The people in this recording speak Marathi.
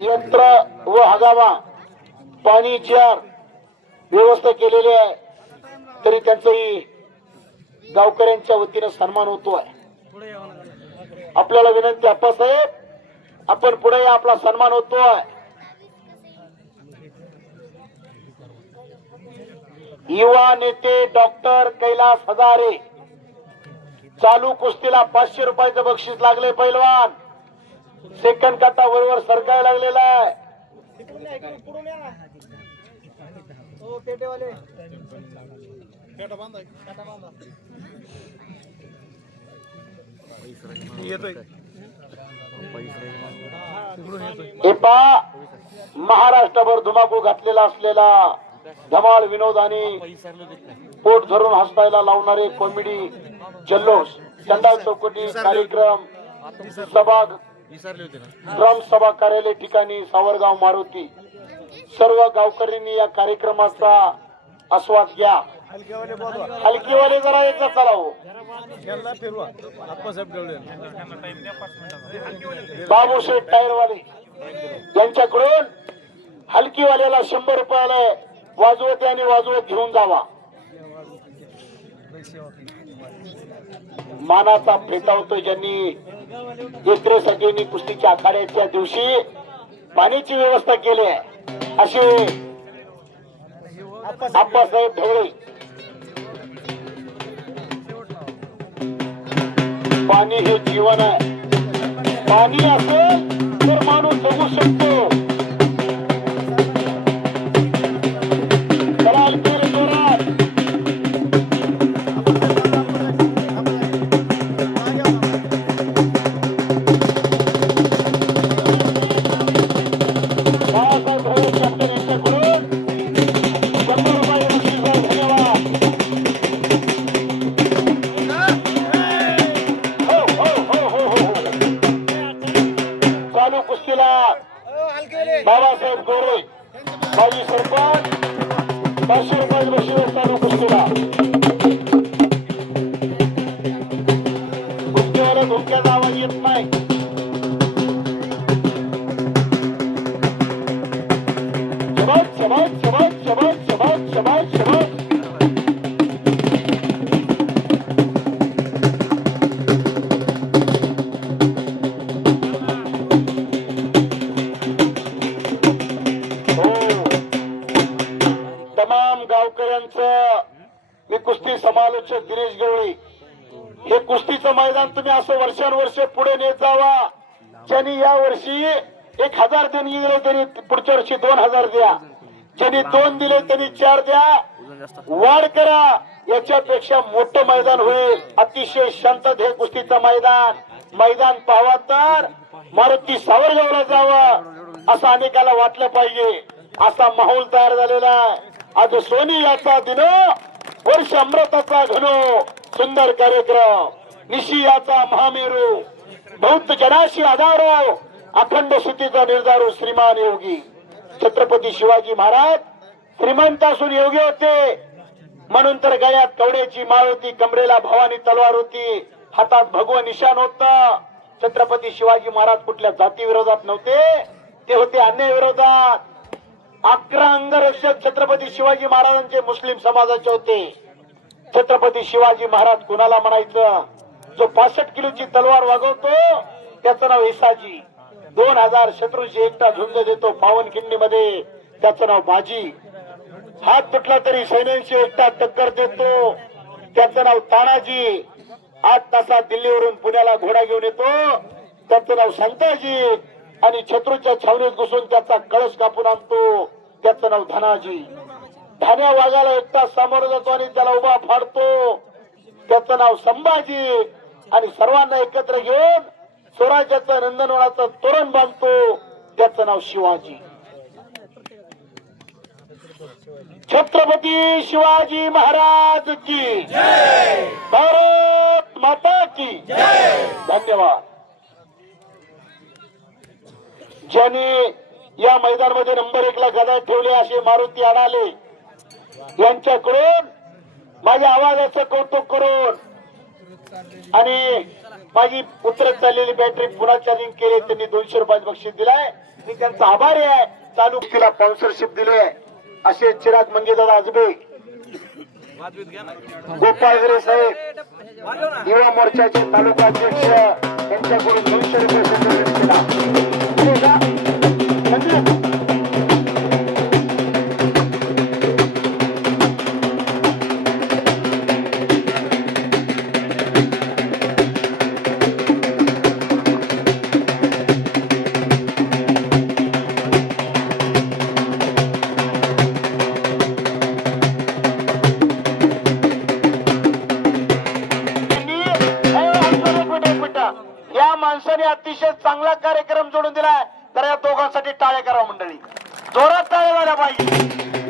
यंत्र व हगामा पाणी जार व्यवस्था केलेली आहे, तरी त्यांचाही गावकऱ्यांच्या वतीने सन्मान होतोय. आपल्याला विनंती आप्पासाहेब, आपण पुढे या, आपला सन्मान होतोय. युवा नेते डॉक्टर कैलास हजारे, चालू कुस्तीला 500 रुपयाचं बक्षीस लागले. पैलवान सेकंड काटा बरोबर सरकायला लागलेला आहे. महाराष्ट्रभर धुमाकूळ घातलेला असलेला धमाल विनोद आणि पोट धरून हसतायला लावणारे कॉमेडी जल्लोष चंडाल चौकटी कार्यक्रम सभा ग्राम सभा कार्यालय ठिकाणी सावरगाव मारुती. सर्व गावकऱ्यांनी या कार्यक्रमाचा आस्वाद घ्या. हलकीवाले जरा एकदा चालावं. बाबूशेठ टायरवाले यांच्याकडून हलकीवाल्याला 100 रुपयाला वाजवते आणि वाजवत घेऊन जावा. मानाचा फेटावतो ज्यांनी एकरेसाठी कुस्तीच्या आखाड्याच्या दिवशी पाण्याची व्यवस्था केली आहे, असे आप्पासाहेब ढवळे. पाणी हे जीवन आहे. पाणी असेल तर माणूस जगू शकतो. बाबासाहेब गोरे माजी सरपंच 500 रुपये बक्षीस चालू कुस्तीला. कुस्तीवाला धोक्याचा आवाज येत नाही. शबाद शबाद शबाद शबाद शबाद शबाद शबाद. मी कुस्ती समालोचक गिरीश गवळी. हे कुस्तीचं मैदान तुम्ही असं वर्षानुवर्ष पुढे नेत जावा. ज्यांनी या वर्षी 1000 देणगी दिले त्यांनी पुढच्या वर्षी 2000 द्या. ज्यांनी 2 दिले त्यांनी 4 द्या. वाढ करा. याच्यापेक्षा मोठं मैदान होईल. अतिशय शांततेत हे कुस्तीचं मैदान पाहावा तर मारुती सावरगावला जावं असं अनेकाला वाटलं पाहिजे. असा माहोल तयार झालेला आहे. आज सोनी याचा दिन, वर्ष अमृताचा घनो, सुंदर कार्यक्रम निशी याचा महामेरू, बहुत जनाशी आधारो, अखंड सुतीचा निर्धारू श्रीमान योगी. छत्रपती शिवाजी महाराज श्रीमंत असून योगी होते म्हणून तर गळ्यात कवड्याची माळ होती, कमरेला भवानी तलवार होती, हातात भगवा निशाण होता. छत्रपती शिवाजी महाराज कुठल्या जाती विरोधात नव्हते, ते होते अन्याय विरोधात. 11 अंगरक्षक छत्रपती शिवाजी महाराजांचे मुस्लिम समाजाचे होते. छत्रपती शिवाजी महाराज कुणाला म्हणायचं? जो 65 किलोची तलवार वागवतो त्याचं नाव हिसाजी. 2000 शत्रूंशी एकटा झुंज देतो पावनखिंडीमध्ये त्याचं नाव बाजी. हात तुटला तरी सैन्यांशी एकटा टक्कर देतो त्याचं नाव तानाजी. 8 तासात दिल्लीवरून पुण्याला घोडा घेऊन येतो त्याचं नाव संताजी. आणि शत्रूच्या छावणीत घुसून त्याचा कळस कापून आणतो त्याचं नाव धनाजी. धान्या वाघाला एकटा सामोरं जातो आणि त्याला उभा फाडतो त्याचं नाव संभाजी. आणि सर्वांना एकत्र घेऊन स्वराज्याचं नंदनवनाचं तोरण बांधतो त्याचं नाव शिवाजी. छत्रपती शिवाजी महाराज की जय. भारत माता की जय. धन्यवाद. ज्यांनी या मैदानामध्ये नंबर 1 ला गदा ठेवले असे मारुती अडाले यांच्याकडून माझ्या आवाजाचं कौतुक करून आणि माझी उतरत चाललेली बॅटरी पुन्हा चार्जिंग केली त्यांनी 200 रुपये बक्षीस दिलाय. मी त्यांचा आभारी आहे. चालू तिला स्पॉन्सरशिप दिली आहे असे चिराग मंगेदादा आजबे, गोपाळ घरे साहेब, युवा मोर्चाचे तालुका अध्यक्ष यांच्याकडून 200 रुपये संचलन केला. या माणसाने अतिशय चांगला कार्यक्रम जोडून दिलाय. तर या दोघांसाठी टाळ्या करा मंडळी, जोरात टाळ्या झाल्या पाहिजे.